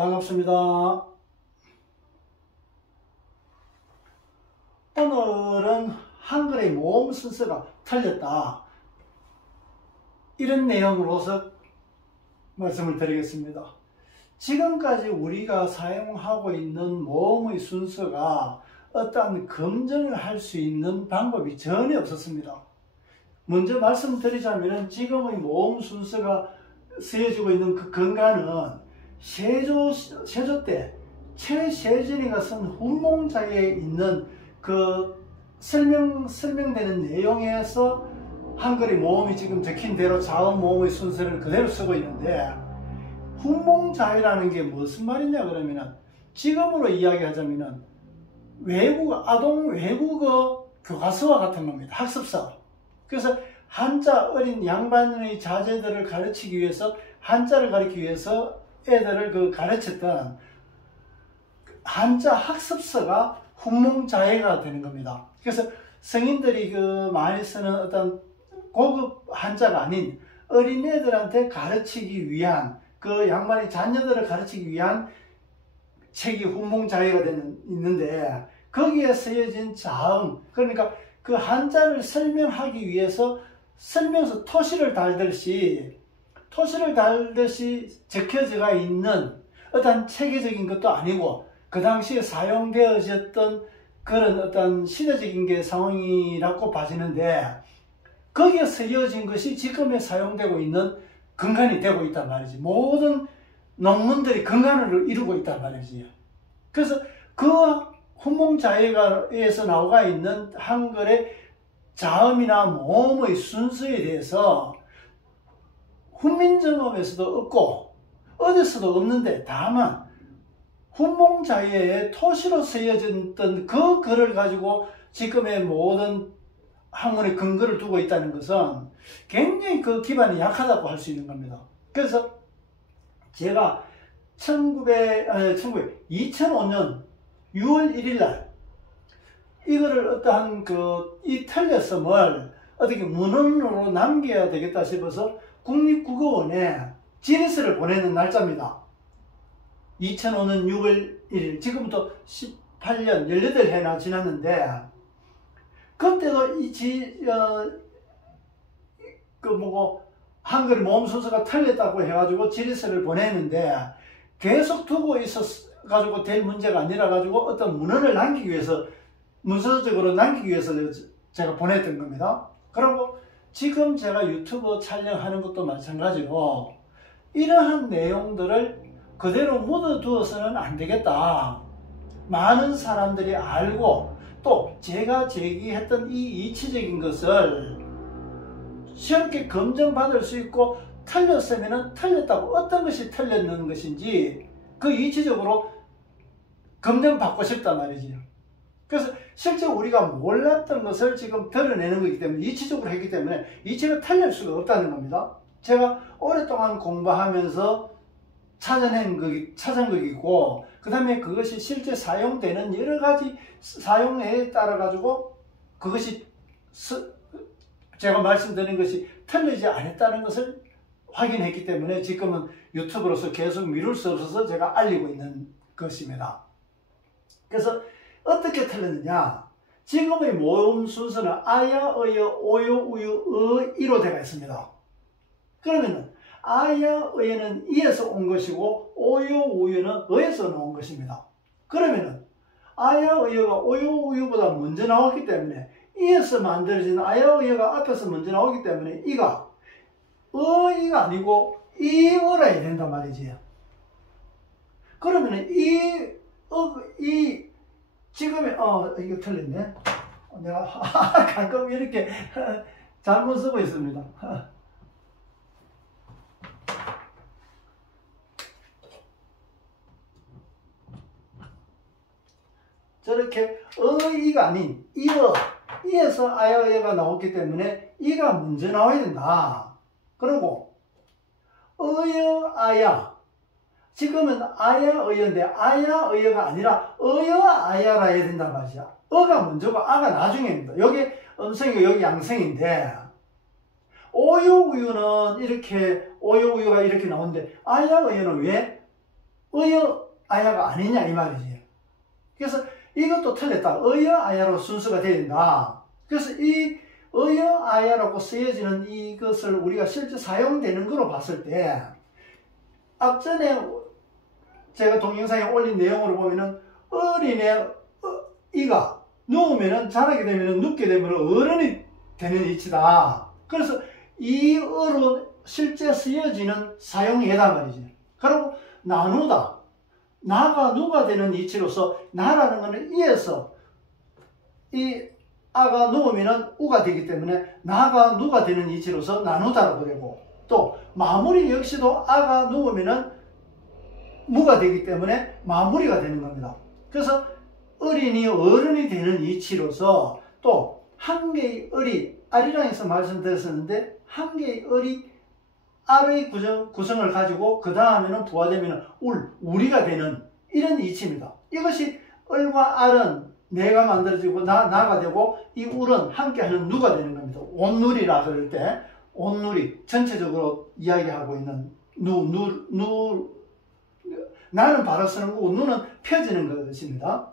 반갑습니다. 오늘은 한글의 모음 순서가 틀렸다, 이런 내용으로서 말씀을 드리겠습니다. 지금까지 우리가 사용하고 있는 모음의 순서가 어떠한 검증을 할 수 있는 방법이 전혀 없었습니다. 먼저 말씀드리자면 지금의 모음 순서가 쓰여지고 있는 그 근간은 세조 때 최세진이가 쓴 훈몽자에 있는 그 설명되는 내용에서 한글의 모음이 지금 적힌 대로 자음 모음의 순서를 그대로 쓰고 있는데, 훈몽자이라는 게 무슨 말이냐 그러면은, 지금으로 이야기하자면은 아동 외국어 교과서와 같은 겁니다. 학습서. 그래서 한자 어린 양반의 자제들을 가르치기 위해서, 한자를 가르치기 위해서 애들을 가르쳤던 한자 학습서가 훈몽자해가 되는 겁니다. 그래서 성인들이 많이 쓰는 어떤 고급 한자가 아닌 어린애들한테 가르치기 위한, 그 양반의 자녀들을 가르치기 위한 책이 훈몽자해가 있는데, 거기에 쓰여진 자음, 그러니까 그 한자를 설명하기 위해서 설명서 토시를 달듯이 적혀져 있는 어떤 체계적인 것도 아니고, 그 당시에 사용되어졌던 그런 어떤 시대적인 게 상황이라고 봐지는데, 거기에 쓰여진 것이 지금에 사용되고 있는 근간이 되고 있단 말이지. 모든 논문들이 근간을 이루고 있단 말이지. 그래서 그 훈몽자해에서 나와 있는 한글의 자음이나 모음의 순서에 대해서 훈민정음에서도 없고 어디서도 없는데, 다만 훈몽자해에 토시로 쓰여졌던 그 글을 가지고 지금의 모든 학문의 근거를 두고 있다는 것은 굉장히 그 기반이 약하다고 할 수 있는 겁니다. 그래서 제가 2005년 6월 1일 날 이거를 어떠한 이 틀렸음을 어떻게 문헌으로 남겨야 되겠다 싶어서 국립국어원에 질의서를 보내는 날짜입니다. 2005년 6월 1일, 지금부터 18년, 18해나 지났는데, 그때도 한글 모음 순서가 틀렸다고 해가지고 질의서를 보냈는데, 계속 두고 있어가지고 될 문제가 아니라가지고 어떤 문헌을 남기기 위해서, 문서적으로 남기기 위해서 제가 보냈던 겁니다. 그리고 지금 제가 유튜브 촬영하는 것도 마찬가지로 이러한 내용들을 그대로 묻어두어서는 안 되겠다. 많은 사람들이 알고, 또 제가 제기했던 이 이치적인 것을 쉽게 검증받을 수 있고, 틀렸으면 틀렸다고, 어떤 것이 틀렸는 것인지 그 이치적으로 검증받고 싶단 말이지요. 그래서 실제 우리가 몰랐던 것을 지금 드러내는 거기 때문에, 이치적으로 했기 때문에 이치가 틀릴 수가 없다는 겁니다. 제가 오랫동안 공부하면서 찾은 것이고, 그 다음에 그것이 실제 사용되는 여러 가지 사용에 따라 가지고 그것이 제가 말씀드린 것이 틀리지 않았다는 것을 확인했기 때문에 지금은 유튜브로서 계속 미룰 수 없어서 제가 알리고 있는 것입니다. 그래서 어떻게 틀렸느냐, 지금의 모음 순서는 아야, 어여, 오요, 우유, 이로 되어 있습니다. 그러면은 아야, 어여는 이에서 온 것이고, 오요, 우유는 어에서 나온 것입니다. 그러면은 아야, 어여가 오요, 우유보다 먼저 나왔기 때문에, 이에서 만들어진 아야, 어여가 앞에서 먼저 나오기 때문에 이가 어이가 아니고 이어라야 된단 말이지. 그러면은 지금의 이거 틀렸네. 내가 가끔 이렇게 잘못 쓰고 있습니다. 저렇게 어이가 아닌 이에서 아야어여가 나왔기 때문에 이가 먼저 나와야 된다. 그리고 어여 아야, 지금은 아야 어여인데 아야 어여가 아니라 어여 아야라 해야 된단 말이야. 어가 먼저고 아가 나중에입니다. 여기 음성이고 여기 양성인데, 오요 우유는 이렇게 오요 우유가 이렇게 나오는데 아야 어여는 왜 의여 아야가 아니냐 이 말이지. 그래서 이것도 틀렸다. 의여 아야로 순서가 되야 된다. 그래서 이 의여 아야라고 쓰여지는 이것을 우리가 실제 사용되는 거로 봤을 때 앞전에 제가 동영상에 올린 내용으로 보면은 어린애 이가 누우면은 자라게 되면은 눕게 되면 어른이 되는 이치다. 그래서 이 어로 실제 쓰여지는 사용이 해단 말이지. 그리고 나누다. 나가 누가 되는 이치로서 나라는 것은 이에서 이 아가 누우면은 우가 되기 때문에 나가 누가 되는 이치로서 나누다라고 되고, 또 마무리 역시도 아가 누우면은 무가 되기 때문에 마무리가 되는 겁니다. 그래서 어린이 어른이 되는 이치로서 또 한 개의 을이 아리랑에서 말씀드렸었는데 한 개의 을이 알의 구성을 가지고 그 다음에는 부화되면 우리가 되는 이런 이치입니다. 이것이 을과 알은 내가 만들어지고 나가 되고 이 울은 함께하는 누가 되는 겁니다. 온누리라 그럴 때 온누리 전체적으로 이야기하고 있는 나는 바로 쓰는 거고 누는 펴지는 것입니다.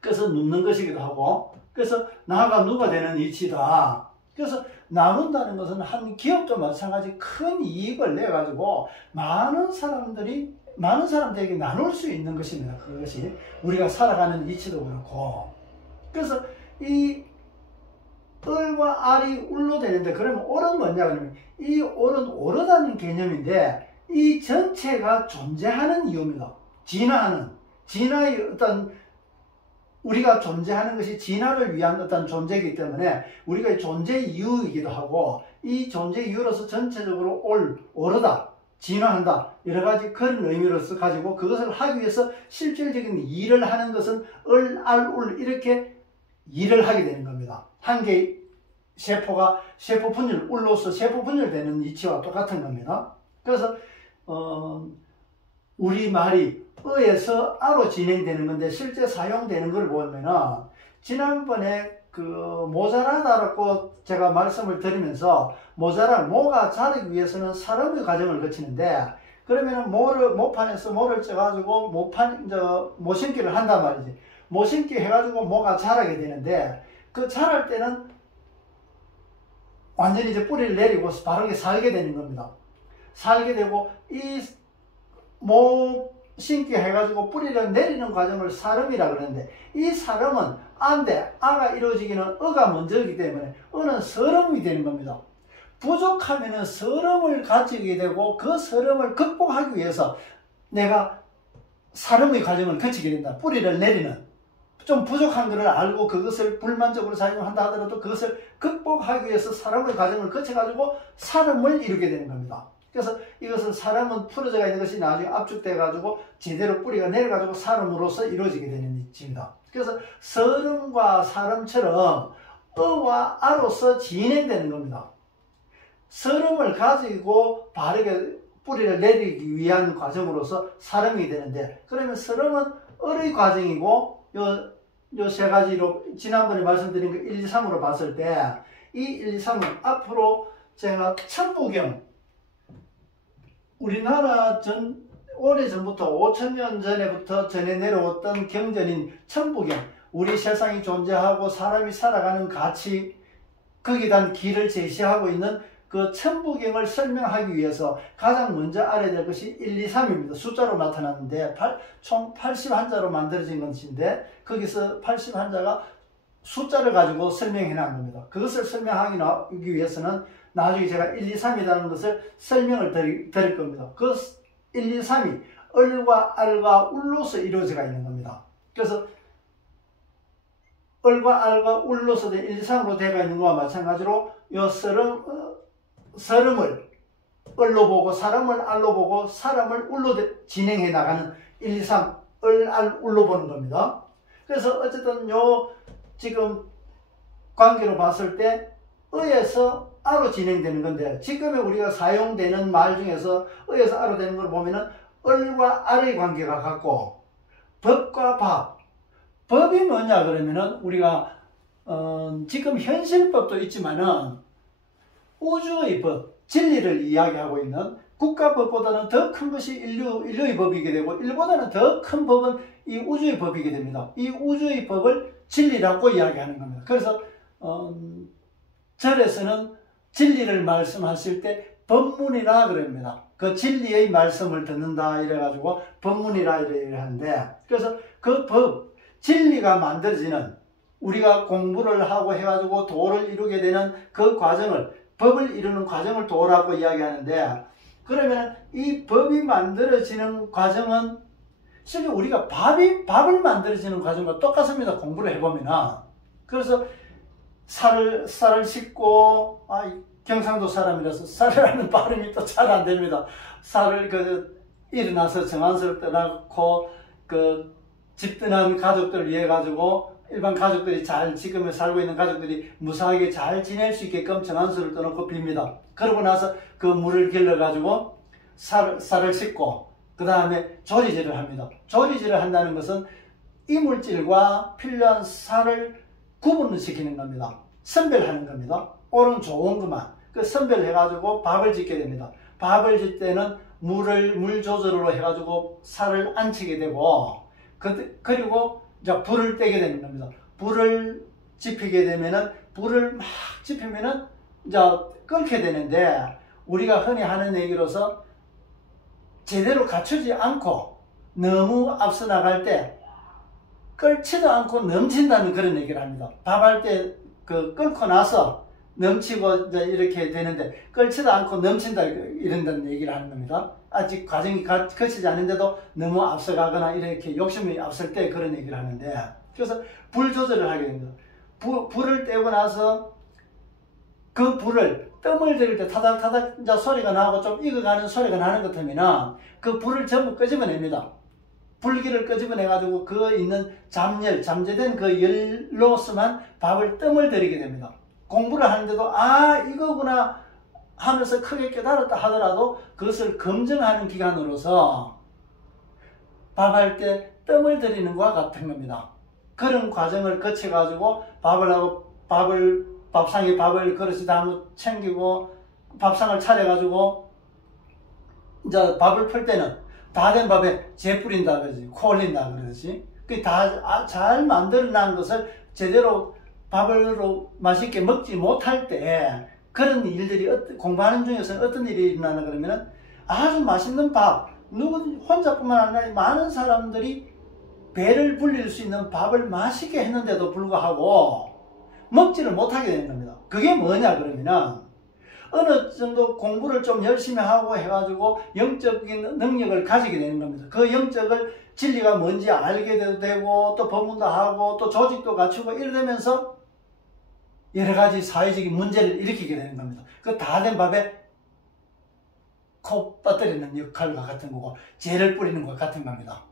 그래서 눕는 것이기도 하고, 그래서 나가 누가 되는 이치다. 그래서 나눈다는 것은 한 기업도 마찬가지 큰 이익을 내 가지고 많은 사람들에게 나눌 수 있는 것입니다. 그것이 우리가 살아가는 이치도 그렇고. 그래서 이 을과 알이 울로 되는데, 그러면 올은 뭐냐 그러면 이 올은 오르다는 개념인데 이 전체가 존재하는 이유입니다. 진화의 어떤 우리가 존재하는 것이 진화를 위한 어떤 존재이기 때문에 우리가 존재 이유이기도 하고, 이 존재 이유로서 전체적으로 오르다, 진화한다, 여러 가지 그런 의미로서 가지고 그것을 하기 위해서 실질적인 일을 하는 것은 울 이렇게 일을 하게 되는 겁니다. 한 개의 세포가 세포 분열, 울로서 세포 분열되는 이치와 똑같은 겁니다. 그래서 우리 말이 어에서 아로 진행되는 건데 실제 사용되는 걸 보면은 지난번에 그 모자라다라고 제가 말씀을 드리면서 모가 자라기 위해서는 사람의 과정을 거치는데, 그러면은 모판에서 모를 쪄가지고 모심기를 한단 말이지. 모심기 해가지고 모가 자라게 되는데, 그 자랄 때는 완전히 이제 뿌리를 내리고 바르게 살게 되는 겁니다. 살게 되고 이 신기 해가지고 뿌리를 내리는 과정을 사름이라 그러는데, 이 사름은 아가 이루어지기는 어가 먼저이기 때문에 어는 서름이 되는 겁니다. 부족하면은 서름을 가지게 되고 그 서름을 극복하기 위해서 내가 사름의 과정을 거치게 된다. 뿌리를 내리는. 좀 부족한 것을 알고 그것을 불만족으로 사용한다 하더라도 그것을 극복하기 위해서 사름의 과정을 거쳐가지고 사름을 이루게 되는 겁니다. 그래서 이것은 사람은 풀어져가 있는 것이 나중에 압축돼 가지고 제대로 뿌리가 내려가지고 사람으로서 이루어지게 되는 이치입니다. 그래서 서름과 사름처럼 어와 아로서 진행되는 겁니다. 서름을 가지고 바르게 뿌리를 내리기 위한 과정으로서 사름이 되는데, 그러면 서름은 을의 과정이고 요 세 가지로 지난번에 말씀드린 그 1, 2, 3으로 봤을 때 이 1, 2, 3은 앞으로 제가 천부경, 우리나라 오래전부터 5,000년 전에부터 전해 내려왔던 경전인 천부경, 우리 세상이 존재하고 사람이 살아가는 가치, 거기에 대한 길을 제시하고 있는 그 천부경을 설명하기 위해서 가장 먼저 알아야 될 것이 1, 2, 3입니다. 숫자로 나타났는데 총 81자로 만들어진 것인데, 거기서 81자가 숫자를 가지고 설명해 놓은 겁니다. 그것을 설명하기 위해서는 나중에 제가 1, 2, 3이라는 것을 설명을 드릴 겁니다. 그 1, 2, 3이 을과 알과 울로서 이루어져 있는 겁니다. 그래서 을과 알과 울로서 1, 2, 3으로 되어 있는 것과 마찬가지로 이 서름을 을로 보고 사람을 알로 보고 사람을 울로 진행해 나가는 1, 2, 3 을, 알, 울로 보는 겁니다. 그래서 어쨌든 지금 관계로 봤을 때 의에서 아로 진행되는 건데, 지금의 우리가 사용되는 말 중에서 의에서 아로 되는 걸 보면은 을과 알의 관계가 같고, 법과 법. 법이 뭐냐 그러면은 우리가 지금 현실법도 있지만은 우주의 법, 진리를 이야기하고 있는 국가법보다는 더 큰 것이 인류의 법이게 되고, 인류보다는 더 큰 법은 이 우주의 법이게 됩니다. 이 우주의 법을 진리라고 이야기하는 겁니다. 그래서 절에서는 진리를 말씀하실 때 법문이라 그럽니다. 그 진리의 말씀을 듣는다 이래가지고 법문이라 이래 하는데, 그래서 그 법, 진리가 만들어지는, 우리가 공부를 하고 해가지고 도를 이루게 되는 그 과정을, 법을 이루는 과정을 도라고 이야기하는데, 그러면 이 법이 만들어지는 과정은 실제 우리가 밥을 만들어지는 과정과 똑같습니다. 공부를 해보면. 그래서 쌀을 씻고, 경상도 사람이라서 쌀이라는 발음이 또 잘 안 됩니다. 쌀을 일어나서 정한수를 떠나고 집 떠난 가족들을 위해 가지고, 일반 가족들이 지금에 살고 있는 가족들이 무사하게 잘 지낼 수 있게끔 정한수를 떠놓고 빕니다. 그러고 나서 그 물을 길러 가지고 쌀을 씻고 그 다음에 조리질을 합니다. 조리질을 한다는 것은 이물질과 필요한 쌀을 구분시키는 겁니다. 선별하는 겁니다. 옳은 좋은 것만 선별해 가지고 밥을 짓게 됩니다. 밥을 짓 때는 물 조절로 해 가지고 쌀을 안치게 되고, 그리고 이제 불을 떼게 되는 겁니다. 불을 지피게 되면은, 불을 막 지피면은 이제 끓게 되는데, 우리가 흔히 하는 얘기로서 제대로 갖추지 않고 너무 앞서 나갈 때 끓지도 않고 넘친다는 그런 얘기를 합니다. 밥할 때 끓고 나서 넘치고 이제 이렇게 되는데 끓지도 않고 넘친다 이런다는 얘기를 하는 겁니다. 아직 과정이 거치지 않은데도 너무 앞서가거나 이렇게 욕심이 앞설 때 그런 얘기를 하는데, 그래서 불 조절을 하게 됩니다. 불을 떼고 나서 그 불을 뜸을 들일 때 타닥타닥 이제 소리가 나고 좀 익어가는 소리가 나는 것 같으면 그 불을 전부 끄집어냅니다. 불기를 끄집어내가지고 그 있는 잠재된 그 열로서만 밥을 뜸을 들이게 됩니다. 공부를 하는데도 이거구나 하면서 크게 깨달았다 하더라도 그것을 검증하는 기간으로서 밥할 때 뜸을 들이는 것과 같은 겁니다. 그런 과정을 거쳐가지고 밥상에 밥을 그릇에 담아 챙기고 밥상을 차려가지고 이제 밥을 풀 때는 다 된 밥에 재 뿌린다 그러지, 코 올린다 그러지. 그 다 잘 만들어낸 것을 제대로 밥으로 맛있게 먹지 못할 때 그런 일들이 공부하는 중에서는 어떤 일이 일어나나 그러면은 아주 맛있는 밥, 혼자뿐만 아니라 많은 사람들이 배를 불릴 수 있는 밥을 맛있게 했는데도 불구하고 먹지를 못하게 되는 겁니다. 그게 뭐냐 그러면은 어느 정도 공부를 좀 열심히 하고 해가지고 영적인 능력을 가지게 되는 겁니다. 그 영적을 진리가 뭔지 알게 되고 또 법문도 하고 또 조직도 갖추고 이러면서 여러 가지 사회적인 문제를 일으키게 되는 겁니다. 그 다 된 밥에 코 빠뜨리는 역할과 같은 거고 재를 뿌리는 것 같은 겁니다.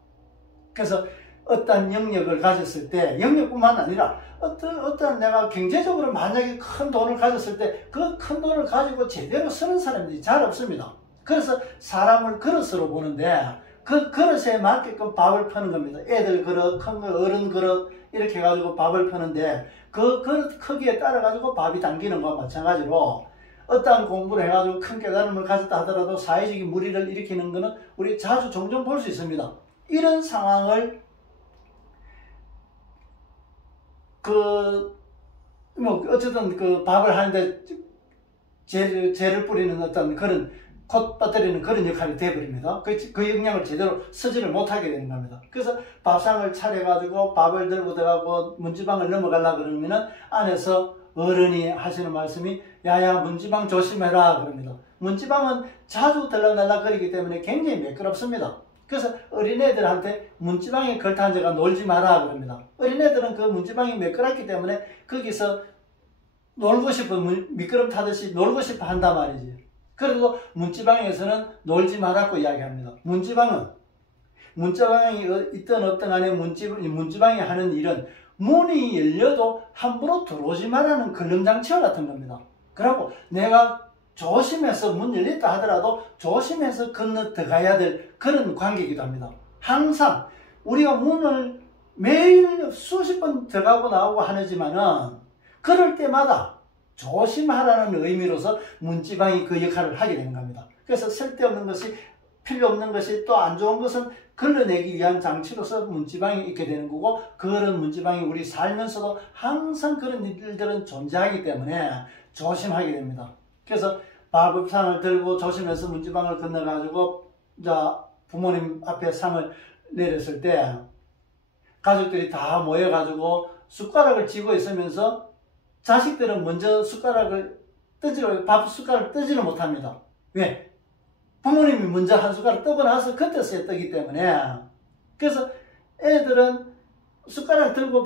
그래서 어떤 영역을 가졌을 때, 영역뿐만 아니라 어떤 내가 경제적으로 만약에 큰 돈을 가졌을 때 그 큰 돈을 가지고 제대로 쓰는 사람들이 잘 없습니다. 그래서 사람을 그릇으로 보는데 그 그릇에 맞게끔 밥을 퍼는 겁니다. 애들 그릇, 큰 거, 어른 그릇 이렇게 해가지고 밥을 퍼는데 그 그릇 크기에 따라 가지고 밥이 당기는 것과 마찬가지로 어떠한 공부를 해가지고 큰 깨달음을 가졌다 하더라도 사회적인 무리를 일으키는 것은 우리 자주 종종 볼 수 있습니다. 이런 상황을 어쨌든 그 밥을 하는데 재를 뿌리는 어떤 그런 콧 빠뜨리는 그런 역할이 되어버립니다. 그 역량을 제대로 쓰지를 못하게 되는 겁니다. 그래서 밥상을 차려가지고 밥을 들고 들어가고 문지방을 넘어가려고 그러면은 안에서 어른이 하시는 말씀이 야야 문지방 조심해라 그럽니다. 문지방은 자주 들락날락거리기 때문에 굉장히 매끄럽습니다. 그래서 어린애들한테 문지방에 걸터 앉아가 놀지 마라 그럽니다. 어린애들은 그 문지방이 매끄럽기 때문에 거기서 놀고 싶어 미끄럼 타듯이 놀고 싶어 한단 말이지. 그래도 문지방에서는 놀지 말라고 이야기합니다. 문지방이 있든 없든 간에 문지방이 하는 일은 문이 열려도 함부로 들어오지 말라는 걸림장치와 같은 겁니다. 그리고 내가 조심해서 문 열렸다 하더라도 조심해서 건너 들어가야 될 그런 관계이기도 합니다. 항상 우리가 문을 매일 수십 번 들어가고 나오고 하지만은 그럴 때마다 조심하라는 의미로서 문지방이 그 역할을 하게 되는 겁니다. 그래서 쓸데없는 것이, 필요 없는 것이, 또 안 좋은 것은 걸러내기 위한 장치로서 문지방이 있게 되는 거고, 그런 문지방이 우리 살면서도 항상 그런 일들은 존재하기 때문에 조심하게 됩니다. 그래서 밥상을 들고 조심해서 문지방을 건너가지고 부모님 앞에 상을 내렸을 때 가족들이 다 모여가지고 숟가락을 쥐고 있으면서 자식들은 먼저 밥 숟가락을 뜨지를 못합니다. 왜? 부모님이 먼저 한 숟가락 뜨고 나서 그때서야 뜨기 때문에. 그래서 애들은 숟가락 들고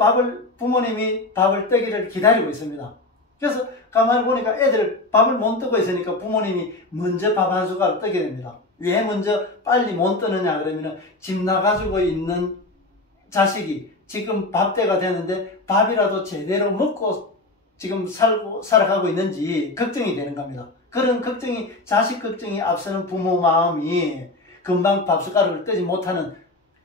부모님이 밥을 뜨기를 기다리고 있습니다. 그래서 가만히 보니까 애들 밥을 못 뜨고 있으니까 부모님이 먼저 밥 한 숟가락 뜨게 됩니다. 왜 먼저 빨리 못 뜨느냐 그러면 집 나가지고 있는 자식이 지금 밥 때가 되는데 밥이라도 제대로 먹고 지금 살아가고 있는지 걱정이 되는 겁니다. 그런 걱정이, 자식 걱정이 앞서는 부모 마음이 금방 밥 숟가락을 뜨지 못하는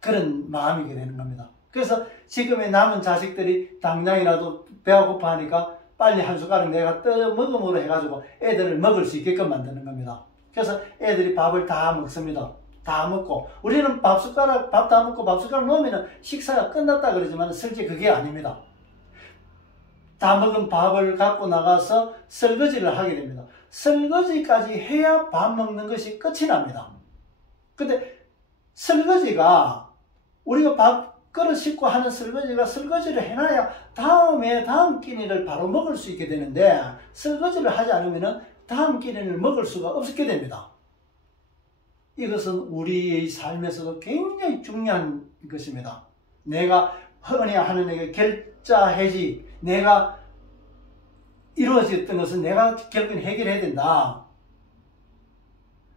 그런 마음이게 되는 겁니다. 그래서 지금의 남은 자식들이 당장이라도 배가 고파하니까 빨리 한 숟가락 내가 떠 먹음으로 해가지고 애들을 먹을 수 있게끔 만드는 겁니다. 그래서 애들이 밥을 다 먹습니다. 다 먹고, 우리는 밥 다 먹고 밥 숟가락 놓으면 식사가 끝났다 그러지만 실제 그게 아닙니다. 다 먹은 밥을 갖고 나가서 설거지를 하게 됩니다. 설거지까지 해야 밥 먹는 것이 끝이 납니다. 근데 설거지가, 우리가 밥 그릇 씻고 하는 설거지를 해놔야 다음 끼니를 바로 먹을 수 있게 되는데, 설거지를 하지 않으면 다음 끼니를 먹을 수가 없게 됩니다. 이것은 우리의 삶에서도 굉장히 중요한 것입니다. 내가 흔히 하는 결자해지, 내가 이루어졌던 것은 내가 결국은 해결해야 된다.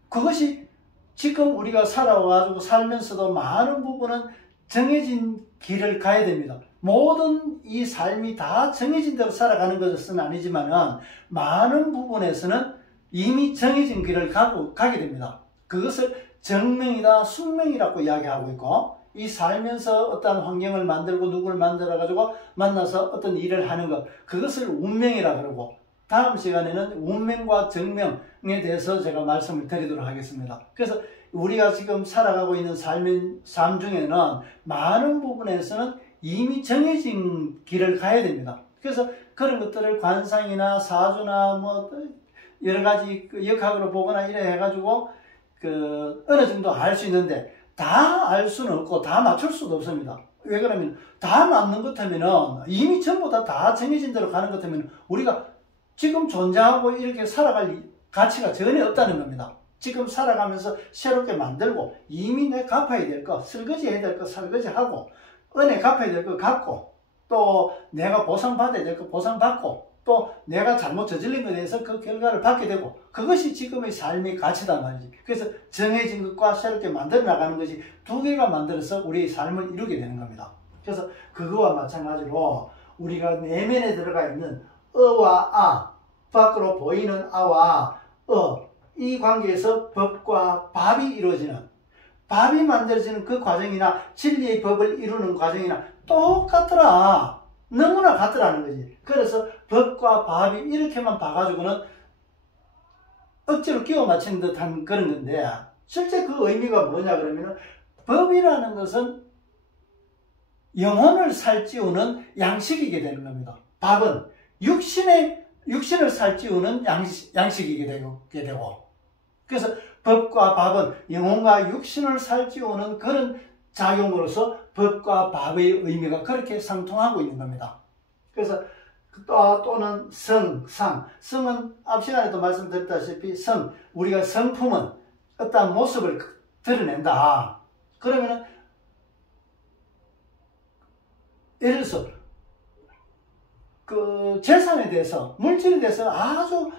그것이 지금 우리가 살아와가지고 살면서도 많은 부분은 정해진 길을 가야 됩니다. 모든 이 삶이 다 정해진 대로 살아가는 것은 아니지만 많은 부분에서는 이미 정해진 길을 가게 됩니다. 그것을 정명이다, 숙명이라고 이야기하고 있고, 이 살면서 어떤 환경을 만들고 누구를 만들어가지고 만나서 어떤 일을 하는 것, 그것을 운명이라 그러고, 다음 시간에는 운명과 정명에 대해서 제가 말씀을 드리도록 하겠습니다. 그래서 우리가 지금 살아가고 있는 삶 중에는 많은 부분에서는 이미 정해진 길을 가야 됩니다. 그래서 그런 것들을 관상이나 사주나 여러 가지 역학으로 보거나 이래 해가지고 어느 정도 알 수 있는데, 다 알 수는 없고 다 맞출 수도 없습니다. 왜 그러면 다 맞는 것 하면은 이미 전부 다 정해진 대로 가는 것 하면 우리가 지금 존재하고 이렇게 살아갈 가치가 전혀 없다는 겁니다. 지금 살아가면서 새롭게 만들고, 이미 내가 갚아야 될 거, 설거지 해야 될 거 설거지하고, 은혜 갚아야 될 거 갚고, 또 내가 보상받아야 될 거 보상받고, 또 내가 잘못 저질린 것에 대해서 그 결과를 받게 되고, 그것이 지금의 삶의 가치단 말이지. 그래서 정해진 것과 새롭게 만들어 나가는 것이 두 개가 만들어서 우리의 삶을 이루게 되는 겁니다. 그래서 그거와 마찬가지로 우리가 내면에 들어가 있는 어와 아, 밖으로 보이는 아와 이 관계에서 법과 밥이 이루어지는, 밥이 만들어지는 그 과정이나 진리의 법을 이루는 과정이나 똑같더라. 너무나 같더라는 거지. 그래서 법과 밥이 이렇게만 봐가지고는 억지로 끼워 맞추는 듯한 그런 건데, 실제 그 의미가 뭐냐 그러면은, 법이라는 것은 영혼을 살찌우는 양식이게 되는 겁니다. 밥은 육신을 살찌우는 양식이게 되고, 그래서 법과 밥은 영혼과 육신을 살찌우는 그런 작용으로서 법과 밥의 의미가 그렇게 상통하고 있는 겁니다. 그래서 또는 성은 앞 시간에도 말씀드렸다시피 우리가 성품은 어떠한 모습을 드러낸다. 그러면은 예를 들어서 그 재산에 대해서, 물질에 대해서 아주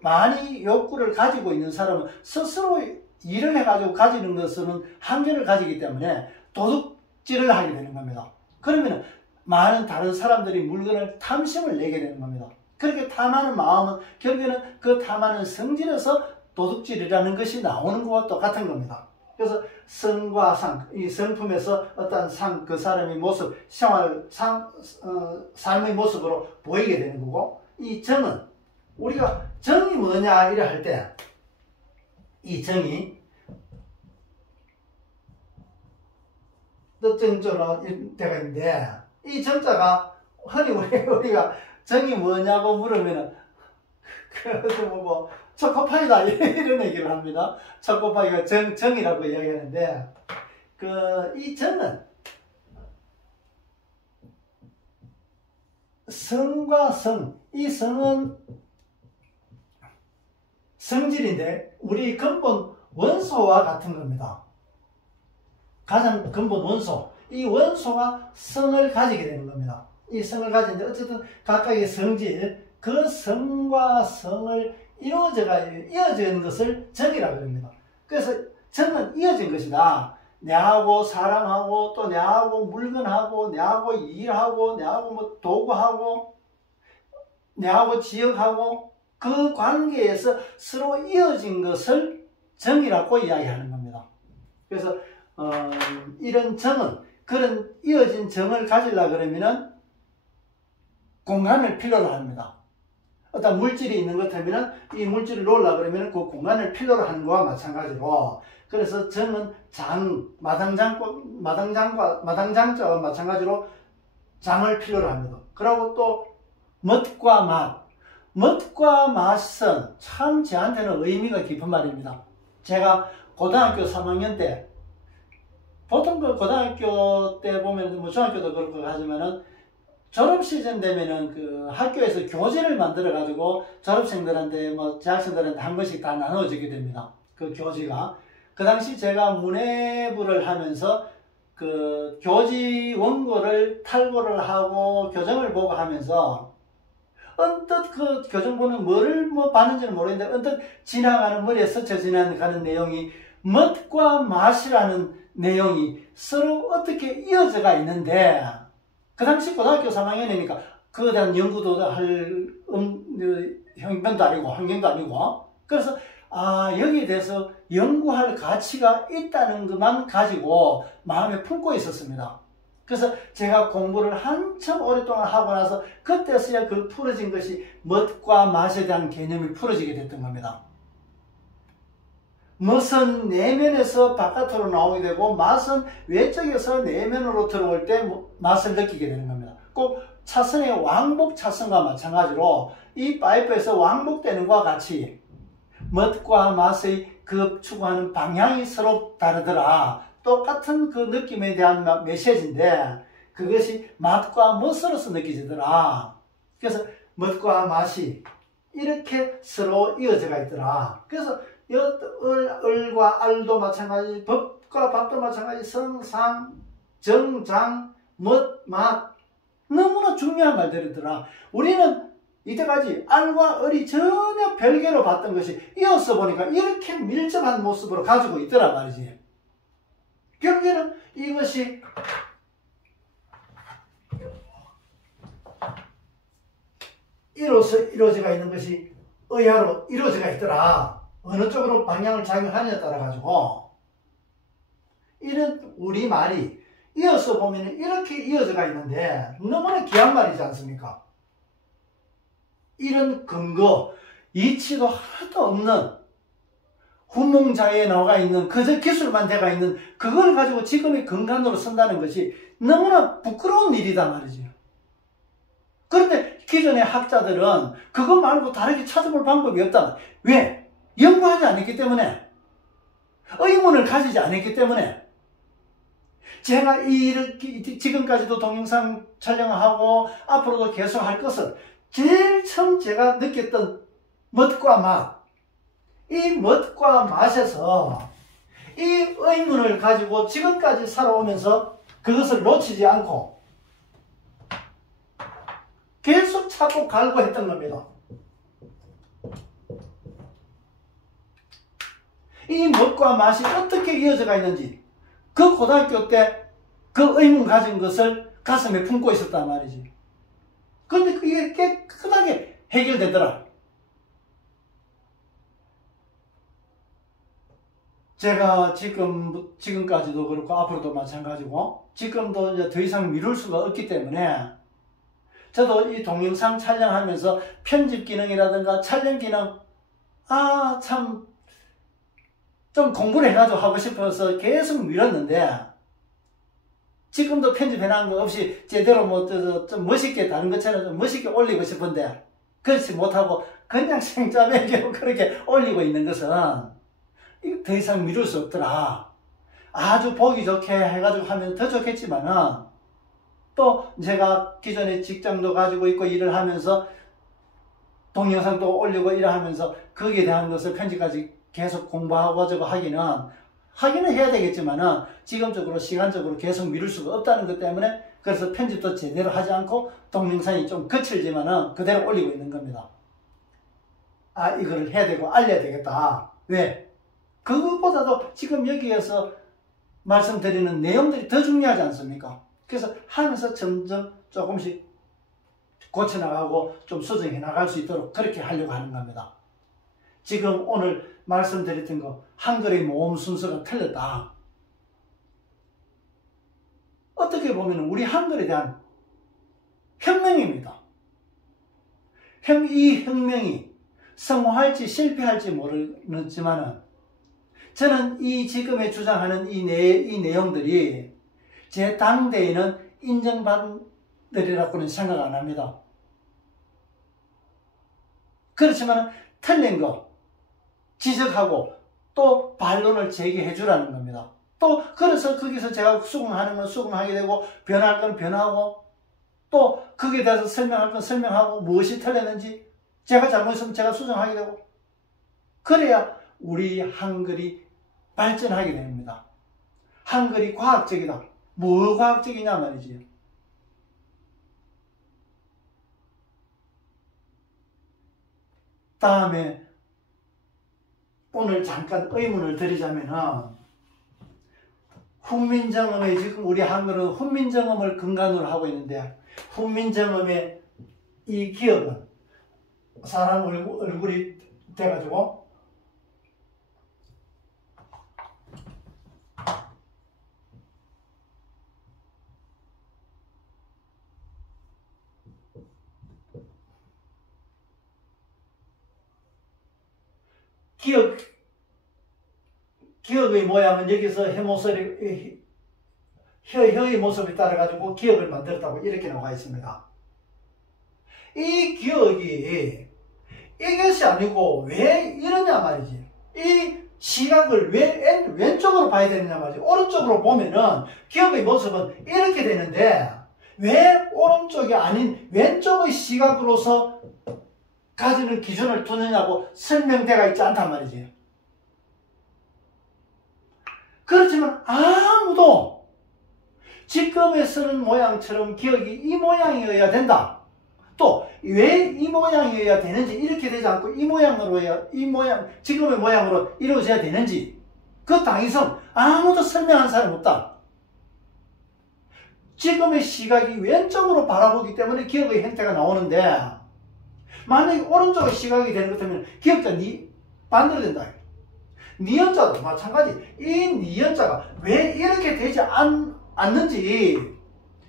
많이 욕구를 가지고 있는 사람은 스스로 일을 해가지고 가지는 것은 한계를 가지기 때문에 도둑질을 하게 되는 겁니다. 그러면 많은 다른 사람들이 물건을 탐심을 내게 되는 겁니다. 그렇게 탐하는 마음은 결국에는 그 탐하는 성질에서 도둑질이라는 것이 나오는 것과 똑같은 겁니다. 그래서 성과 상, 이 성품에서 어떤 그 사람의 모습, 삶의 모습으로 보이게 되는 거고, 이 정은, 우리가 정이 뭐냐 이래 할 때, 이 정이 뜻정조로 때가 있는데 이 정자가 흔히 우리가 정이 뭐냐고 물으면은 그래서 뭐 초코파이다 이런 얘기를 합니다. 초코파이가 정이라고 이야기하는데 이 정은 성과 성, 이 성은 성질인데 우리 근본 원소와 같은 겁니다. 가장 근본 원소, 이 원소가 성을 가지게 되는 겁니다. 이 성을 가지는데 어쨌든 각각의 성질, 그 성과 성을 이어지는 것을 정이라고 합니다. 그래서 정은 이어진 것이다. 내하고 사람하고 또 내하고 물건하고 내하고 일하고 내하고 뭐 도구하고 내하고 지역하고 그 관계에서 서로 이어진 것을 정이라고 이야기하는 겁니다. 그래서 이런 정은 그런 이어진 정을 가지려고 그러면은 공간을 필요로 합니다. 어떤 물질이 있는 것 하면은 이 물질을 놓으려고 그러면 그 공간을 필요로 하는 것과 마찬가지로 그래서 정은 마당장자와 마찬가지로 장을 필요로 합니다. 그리고 또 멋과 맛은 참 저한테는 의미가 깊은 말입니다. 제가 고등학교 3학년 때 보통 그 고등학교 때 보면 뭐 중학교도 그렇고 하지만은 졸업 시즌 되면은 그 학교에서 교재를 만들어 가지고 졸업생들한테 뭐 재학생들한테 한 번씩 다 나눠주게 됩니다. 그 교재가 그 당시 제가 문해부를 하면서 그 교지 원고를 탈고를 하고 교정을 보고 하면서 언뜻 그 교정 보는 뭐를 뭐 봤는지는 모르겠는데 언뜻 지나가는 머리에 스쳐 지나가는 내용이 멋과 맛이라는 내용이 서로 어떻게 이어져가 있는데 그 당시 고등학교 3학년이니까 그에 대한 연구도 할 형편도 아니고 환경도 아니고 그래서 여기에 대해서 연구할 가치가 있다는 것만 가지고 마음에 품고 있었습니다. 그래서 제가 공부를 한참 오랫동안 하고 나서 그때서야 그 풀어진 것이 멋과 맛에 대한 개념이 풀어지게 됐던 겁니다. 멋은 내면에서 바깥으로 나오게 되고 맛은 외적에서 내면으로 들어올 때 맛을 느끼게 되는 겁니다. 꼭 차선의 왕복 차선과 마찬가지로 이 파이프에서 왕복되는 것과 같이 멋과 맛의 그 추구하는 방향이 서로 다르더라. 똑같은 그 느낌에 대한 메시지인데 그것이 맛과 멋으로서 느껴지더라. 그래서 멋과 맛이 이렇게 서로 이어져가 있더라. 그래서 을과 알도 마찬가지, 법과 밥도 마찬가지, 성상, 정장, 멋, 맛 너무나 중요한 말들이더라. 우리는 이때까지 알과 을이 전혀 별개로 봤던 것이 이어서 보니까 이렇게 밀접한 모습으로 가지고 있더라 말이지. 결국에는 이것이 이루어져가 있는 것이 의하로 이루어져가 있더라. 어느 쪽으로 방향을 작용하느냐에 따라 가지고 이런 우리말이 이어서 보면 이렇게 이어져가 있는데 너무나 귀한 말이지 않습니까? 이런 근거, 이치도 하나도 없는 후몽자에 나와 있는 그저 기술만 돼가 있는 그걸 가지고 지금의 근간으로 쓴다는 것이 너무나 부끄러운 일이다 말이죠. 그런데 기존의 학자들은 그것 말고 다르게 찾아볼 방법이 없다. 왜? 연구하지 않았기 때문에, 의문을 가지지 않았기 때문에. 제가 지금까지도 동영상 촬영하고 앞으로도 계속 할 것은 제일 처음 제가 느꼈던 멋과 맛, 이 멋과 맛에서 이 의문을 가지고 지금까지 살아오면서 그것을 놓치지 않고 계속 찾고 갈고 했던 겁니다. 이 멋과 맛이 어떻게 이어져가 있는지 그 고등학교 때 그 의문 가진 것을 가슴에 품고 있었단 말이지. 그런데 그게 깨끗하게 해결되더라. 제가 지금까지도 그렇고 앞으로도 마찬가지고 지금도 이제 더 이상 미룰 수가 없기 때문에 저도 이 동영상 촬영하면서 편집 기능이라든가 촬영 기능 참 좀 공부를 해가지고 하고 싶어서 계속 미뤘는데, 지금도 편집해놓은 거 없이 제대로 좀 멋있게 다른 것처럼 좀 멋있게 올리고 싶은데, 그렇지 못하고 그냥 생짜매기로 그렇게 올리고 있는 것은 더 이상 미룰 수 없더라. 아주 보기 좋게 해가지고 하면 더 좋겠지만은, 또 제가 기존에 직장도 가지고 있고 일을 하면서 동영상도 올리고 일을 하면서 거기에 대한 것을 편집까지 계속 공부하고 저거 하기는 해야 되겠지만은 지금적으로 시간적으로 계속 미룰 수가 없다는 것 때문에, 그래서 편집도 제대로 하지 않고 동영상이 좀 거칠지만은 그대로 올리고 있는 겁니다. 아, 이거를 해야 되고 알려야 되겠다. 왜? 그것보다도 지금 여기에서 말씀드리는 내용들이 더 중요하지 않습니까? 그래서 하면서 점점 조금씩 고쳐나가고 좀 수정해 나갈 수 있도록 그렇게 하려고 하는 겁니다. 지금 오늘 말씀드렸던 거, 한글의 모음 순서가 틀렸다. 어떻게 보면 우리 한글에 대한 혁명입니다. 이 혁명이 성공할지 실패할지 모르지만은, 저는 이 지금에 주장하는 이 내용들이 제 당대에는 인정받으리라고는 생각 안 합니다. 그렇지만 틀린 거 지적하고 또 반론을 제기해 주라는 겁니다. 또 그래서 거기서 제가 수긍하는 건 수긍하게 되고, 변할 건 변하고, 또 거기에 대해서 설명할 건 설명하고, 무엇이 틀렸는지 제가 잘못했으면 제가 수정하게 되고, 그래야 우리 한글이 발전하게 됩니다. 한글이 과학적이다. 뭐 과학적이냐 말이지. 다음에 오늘 잠깐 의문을 드리자면은, 훈민정음에 지금 우리 한글은 훈민정음을 근간으로 하고 있는데, 훈민정음의 이 기억은 사람 얼굴이 돼가지고 기억의 모양은 여기서 혀의 모습에 따라가지고 기억을 만들었다고 이렇게 나와 있습니다. 이 기억이 이것이 아니고 왜 이러냐 말이지. 이 시각을 왜 왼쪽으로 봐야 되느냐 말이지. 오른쪽으로 보면은 기억의 모습은 이렇게 되는데, 왜 오른쪽이 아닌 왼쪽의 시각으로서 가지는 기준을 두느냐고 설명대가 있지 않단 말이지. 그렇지만 아무도 지금에 쓰는 모양처럼 기억이 이 모양이어야 된다. 또 왜 이 모양이어야 되는지, 이렇게 되지 않고 이 모양 지금의 모양으로 이루어져야 되는지, 그 당위성 아무도 설명한 사람 없다. 지금의 시각이 왼쪽으로 바라보기 때문에 기억의 형태가 나오는데, 만약에 오른쪽의 시각이 되는 것 같으면 기억자 반대로 된다. 니은자도 마찬가지. 이 니은자가 왜 이렇게 되지 않는지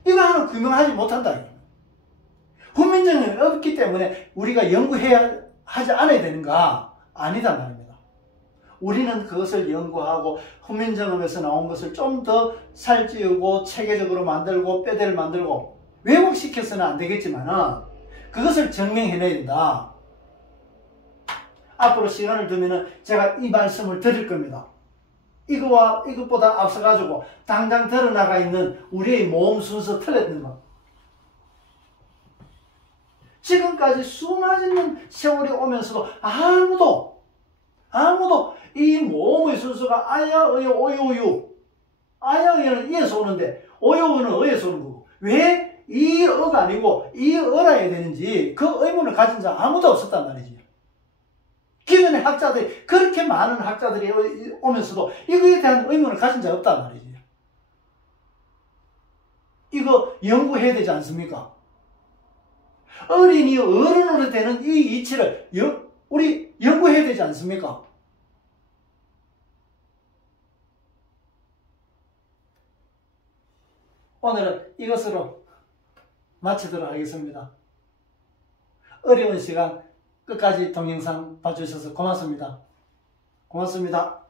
이거 하나 규명하지 못한다. 훈민정음이 없기 때문에 우리가 연구해야 하지 않아야 되는가? 아니다 말입니다. 우리는 그것을 연구하고 훈민정음에서 나온 것을 좀 더 살찌우고 체계적으로 만들고 뼈대를 만들고 왜곡시켜서는 안 되겠지만은 그것을 증명해내야 된다. 앞으로 시간을 두면은 제가 이 말씀을 드릴 겁니다. 이것보다 앞서가지고 당장 드러나가 있는 우리의 모음 순서 틀렸는 것. 지금까지 수많은 세월이 오면서도 아무도 이 모음의 순서가 아야, 어여, 오요유. 아야, 어여는 이에서 오는데 오요는 어에서 오는 거고, 왜 이 어가 아니고 이 어라야 되는지 그 의문을 가진 자 아무도 없었단 말이지. 기존의 학자들이, 그렇게 많은 학자들이 오면서도 이거에 대한 의문을 가진 자 없단 말이지. 이거 연구해야 되지 않습니까? 어린이 어른으로 되는 이 이치를 우리 연구해야 되지 않습니까? 오늘은 이것으로 마치도록 하겠습니다. 어려운 시간 끝까지 동영상 봐주셔서 고맙습니다. 고맙습니다.